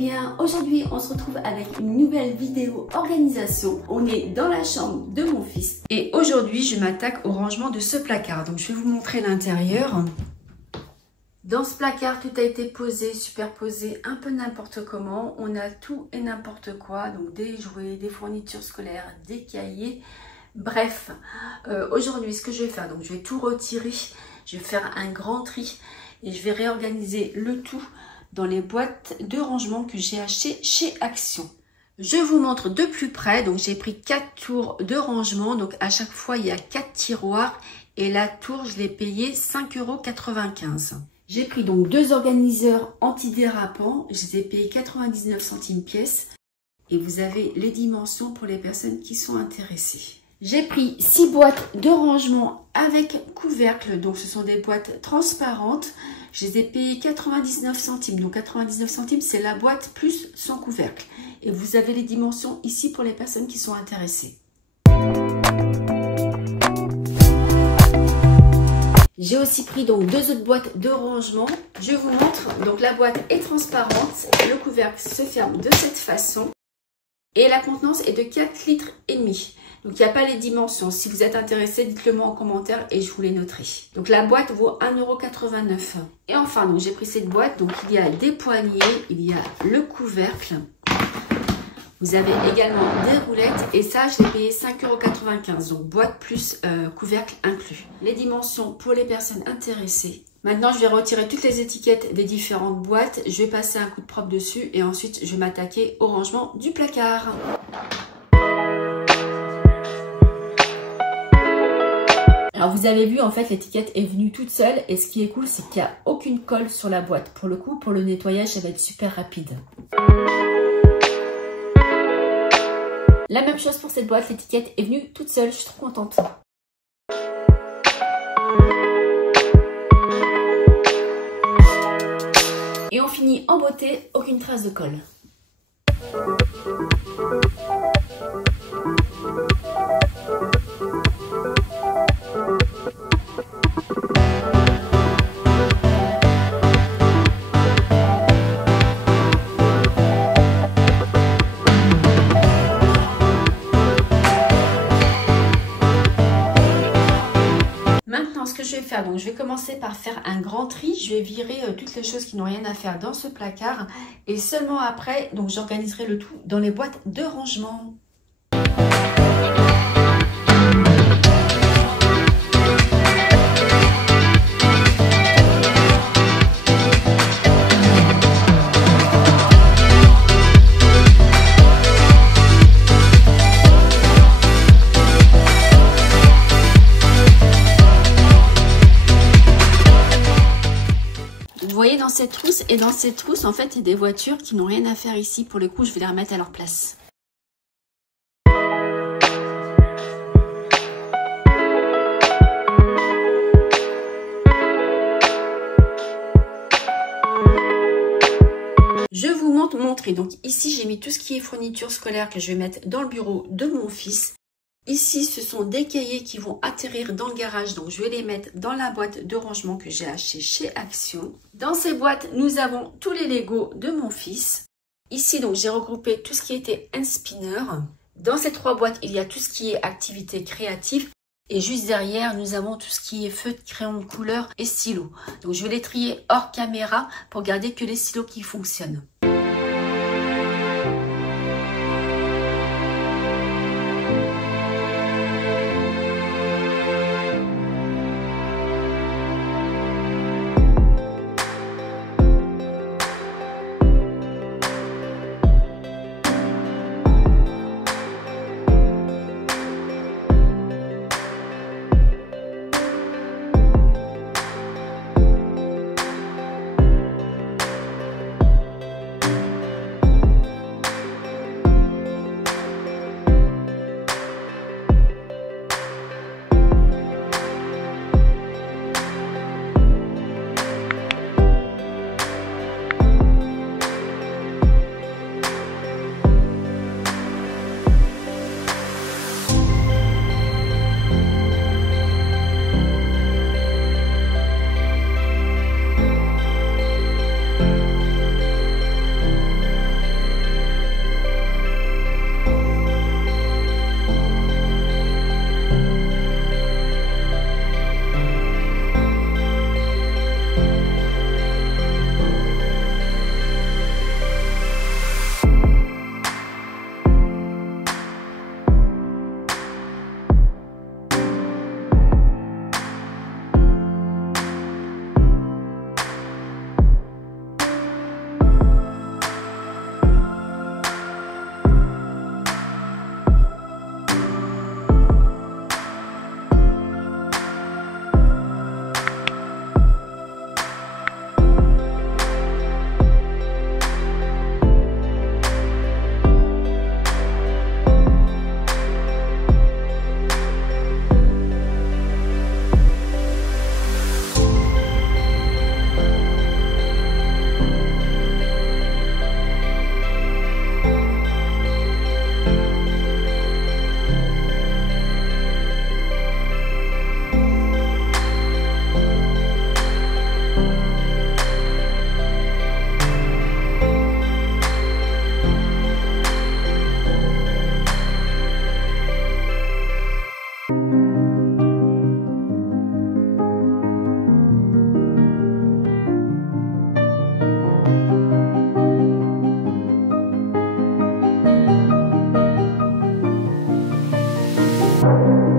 bien, aujourd'hui on se retrouve avec une nouvelle vidéo organisation. On est dans la chambre de mon fils et aujourd'hui je m'attaque au rangement de ce placard. Donc je vais vous montrer l'intérieur. Dans ce placard, tout a été posé, superposé, un peu n'importe comment. On a tout et n'importe quoi, donc des jouets, des fournitures scolaires, des cahiers. Bref, aujourd'hui ce que je vais faire, donc je vais tout retirer, je vais faire un grand tri et je vais réorganiser le tout dans les boîtes de rangement que j'ai achetées chez Action. Je vous montre de plus près, donc j'ai pris 4 tours de rangement, donc à chaque fois il y a 4 tiroirs et la tour je l'ai payée 5,95 €. J'ai pris donc 2 organiseurs antidérapants, je les ai payés 99 centimes pièce et vous avez les dimensions pour les personnes qui sont intéressées. J'ai pris 6 boîtes de rangement avec couvercle, donc ce sont des boîtes transparentes. Je les ai payées 99 centimes, donc 99 centimes c'est la boîte plus son couvercle. Et vous avez les dimensions ici pour les personnes qui sont intéressées. J'ai aussi pris donc 2 autres boîtes de rangement. Je vous montre, donc la boîte est transparente, le couvercle se ferme de cette façon. Et la contenance est de 4,5 litres. Donc, il n'y a pas les dimensions. Si vous êtes intéressé, dites-le moi en commentaire et je vous les noterai. Donc, la boîte vaut 1,89 €. Et enfin, donc j'ai pris cette boîte. Donc, il y a des poignées, il y a le couvercle. Vous avez également des roulettes et ça, je l'ai payé 5,95 €. Donc, boîte plus couvercle inclus. Les dimensions pour les personnes intéressées. Maintenant, je vais retirer toutes les étiquettes des différentes boîtes. Je vais passer un coup de propre dessus et ensuite, je vais m'attaquer au rangement du placard. Alors vous avez vu, en fait, l'étiquette est venue toute seule et ce qui est cool, c'est qu'il n'y a aucune colle sur la boîte. Pour le coup, pour le nettoyage, ça va être super rapide. La même chose pour cette boîte, l'étiquette est venue toute seule, je suis trop contente. Et on finit en beauté, aucune trace de colle. Je vais faire, donc je vais commencer par faire un grand tri. Je vais virer toutes les choses qui n'ont rien à faire dans ce placard et seulement après, donc j'organiserai le tout dans les boîtes de rangement. Vous voyez dans cette trousse et dans cette trousse en fait il y a des voitures qui n'ont rien à faire ici. Pour le coup je vais les remettre à leur place. Je vous montre mon tri. Donc ici j'ai mis tout ce qui est fourniture scolaire que je vais mettre dans le bureau de mon fils. Ici, ce sont des cahiers qui vont atterrir dans le garage, donc je vais les mettre dans la boîte de rangement que j'ai acheté chez Action. Dans ces boîtes, nous avons tous les Lego de mon fils. Ici, donc j'ai regroupé tout ce qui était hand spinner. Dans ces 3 boîtes, il y a tout ce qui est activité créative. Et juste derrière, nous avons tout ce qui est feutre, crayon de couleur et stylo. Donc je vais les trier hors caméra pour garder que les stylos qui fonctionnent. prochaine.